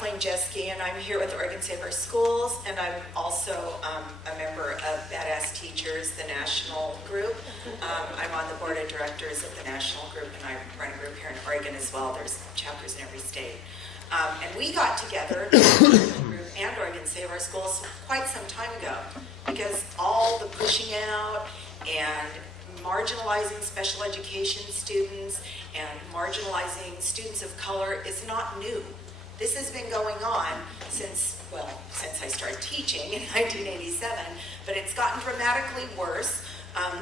Kathleen Jeske, and I'm here with Oregon Save Our Schools, and I'm also a member of Badass Teachers, the national group. I'm on the board of directors of the national group, and I run a group here in Oregon as well. There's chapters in every state. And we got together, the group and Oregon Save Our Schools, quite some time ago, because all the pushing out and marginalizing special education students and marginalizing students of color is not new. This has been going on since I started teaching in 1987, but it's gotten dramatically worse,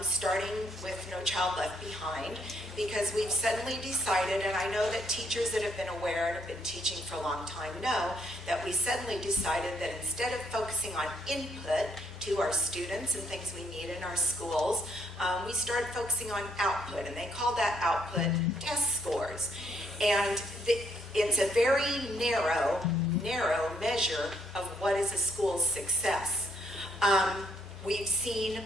starting with No Child Left Behind, because we've suddenly decided, and I know that teachers that have been aware and have been teaching for a long time know, that we suddenly decided that instead of focusing on input to our students and things we need in our schools, we started focusing on output, and they call that output test scores. And it's a very narrow measure of what is a school's success. We've seen,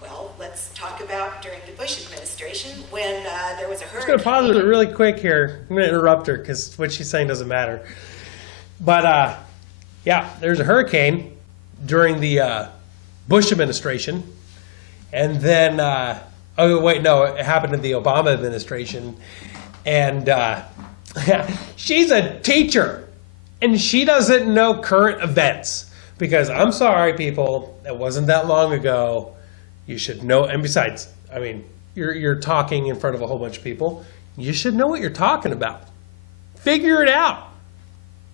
well, let's talk about during the Bush administration when there was a hurricane. I'm just going to pause it really quick here. I'm going to interrupt her because what she's saying doesn't matter. But yeah, there's a hurricane during the Bush administration. And then, oh wait, no, it happened in the Obama administration. And she's a teacher, and she doesn't know current events. Because I'm sorry, people, it wasn't that long ago. You should know, and besides, I mean, you're talking in front of a whole bunch of people. You should know what you're talking about. Figure it out.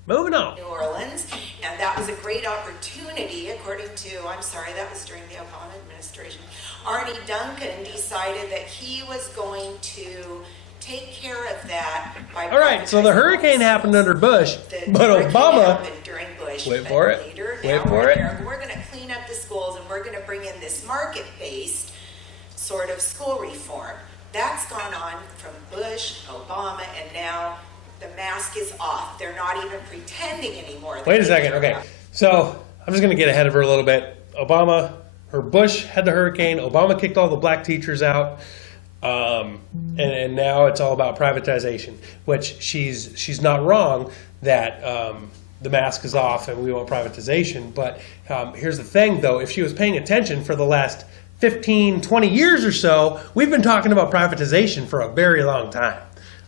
Moving on. New Orleans, and that was a great opportunity, according to, I'm sorry, that was during the Obama administration. Arnie Duncan decided that he was going to take care of that by... All right, so the hurricane happened under Bush, but Obama... happened during Bush. Wait for it. Later, Wait for it. We're going to clean up the schools, and we're going to bring in this market-based sort of school reform. That's gone on from Bush, Obama, and now the mask is off. They're not even pretending anymore. Wait a second. Okay. So I'm just going to get ahead of her a little bit. Bush had the hurricane. Obama kicked all the black teachers out. And now it's all about privatization, which she's not wrong that the mask is off and we want privatization. But here's the thing, though. If she was paying attention for the last 15, 20 years or so, we've been talking about privatization for a very long time.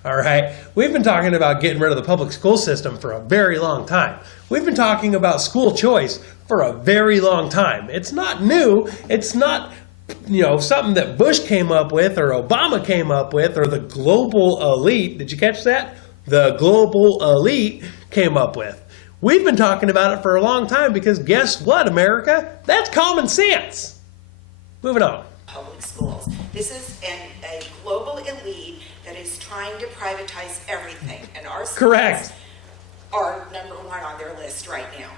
All right. We've been talking about getting rid of the public school system for a very long time. We've been talking about school choice for a very long time. It's not new. It's not, something that Bush came up with or Obama came up with or the global elite. Did you catch that? The global elite came up with. We've been talking about it for a long time because guess what, America? That's common sense. Moving on. Public schools. This is a global elite that is trying to privatize everything, and our schools Correct. are number one on their list right now.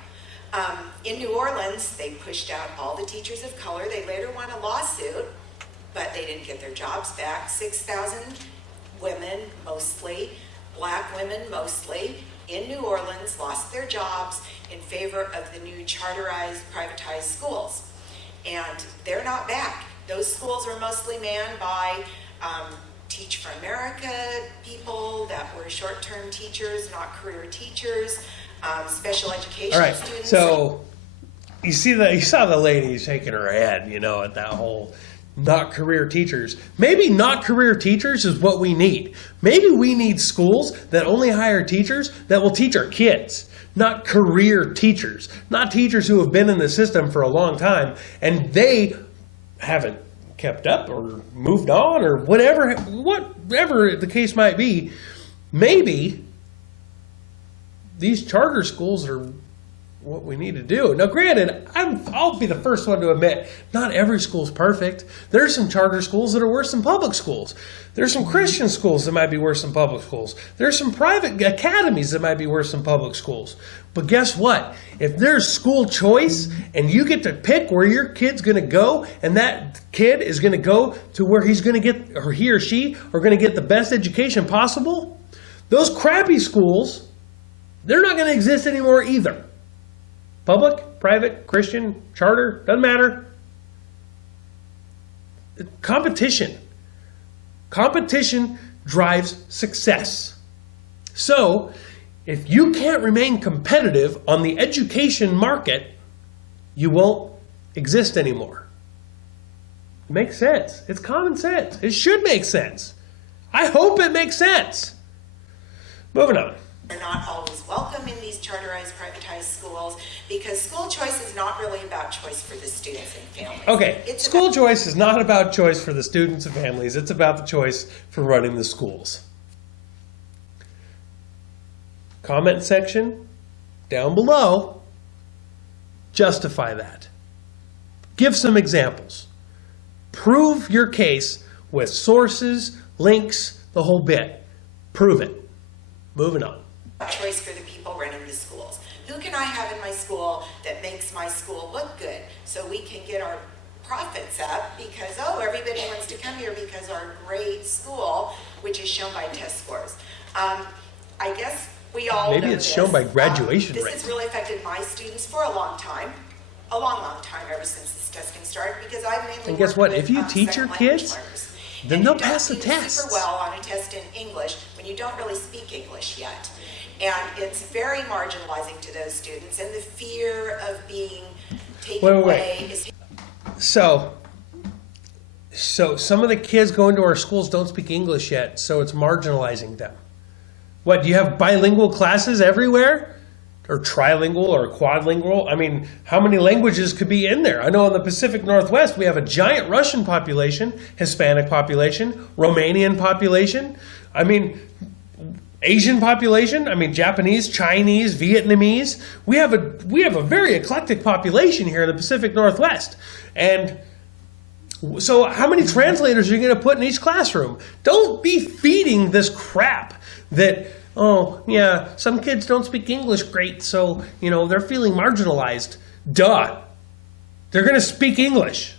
In New Orleans, they pushed out all the teachers of color. They later won a lawsuit, but they didn't get their jobs back. 6,000 women, mostly, black women mostly, in New Orleans lost their jobs in favor of the new charterized, privatized schools. And they're not back. Those schools are mostly manned by Teach for America people that were short-term teachers, not career teachers, special education All right. students. So you saw the lady shaking her head, at that whole not career teachers. Maybe not career teachers is what we need. Maybe we need schools that only hire teachers that will teach our kids. Not career teachers. Not teachers who have been in the system for a long time and they haven't kept up or moved on or whatever the case might be. Maybe these charter schools are what we need to do. Now, granted, I'll be the first one to admit, not every school is perfect. There's some charter schools that are worse than public schools. There's some Christian schools that might be worse than public schools. There's some private academies that might be worse than public schools. But guess what? If there's school choice and you get to pick where your kid's going to go and that kid is going to go to where he's going to get, or he or she are going to get the best education possible, those crappy schools, they're not going to exist anymore either. Public, private, Christian, charter, doesn't matter. Competition. Competition drives success. So, If you can't remain competitive on the education market, you won't exist anymore. It makes sense. It's common sense. It should make sense. I hope it makes sense. Moving on. They're not always welcome in these charterized, privatized schools because school choice is not really about choice for the students and families. Okay, It's school about choice is not about choice for the students and families. It's about the choice for running the schools. Comment section down below. Justify that. Give some examples. Prove your case with sources, links, the whole bit. Prove it. Moving on. choice for the people running the schools. Who can I have in my school that makes my school look good so we can get our profits up because, oh, everybody wants to come here because our great school, which is shown by test scores. I guess we all Maybe know it's this. shown by graduation This rate. has really affected my students for a long time, long time ever since this testing started because I mainly And guess work what? with, If you teach your second language kids, learners. then And they'll you don't pass the do tests. super well on a test in English when you don't really speak English yet. And it's very marginalizing to those students, and the fear of being taken away is... So some of the kids going to our schools don't speak English yet, so it's marginalizing them. What, do you have bilingual classes everywhere? Or trilingual or quadlingual? I mean, how many languages could be in there? I know in the Pacific Northwest we have a giant Russian population, Hispanic population, Romanian population. I mean, Asian population, I mean Japanese, Chinese, Vietnamese. We have a very eclectic population here in the Pacific Northwest. And so how many translators are you going to put in each classroom? Don't be feeding this crap that, oh, yeah, some kids don't speak English great, so, they're feeling marginalized. Duh. They're going to speak English.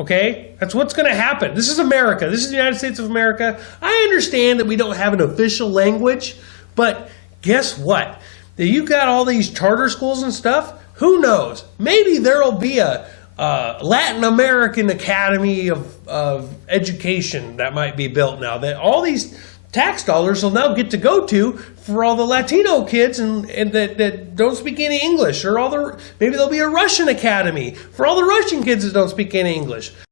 Okay? That's what's going to happen. This is America. This is the United States of America. I understand that we don't have an official language, but guess what? That you got all these charter schools and stuff, who knows? Maybe there'll be a Latin American Academy of Education that might be built now, that all these tax dollars will now get to go to for all the Latino kids and that don't speak any English, or maybe there'll be a Russian academy for all the Russian kids that don't speak any English.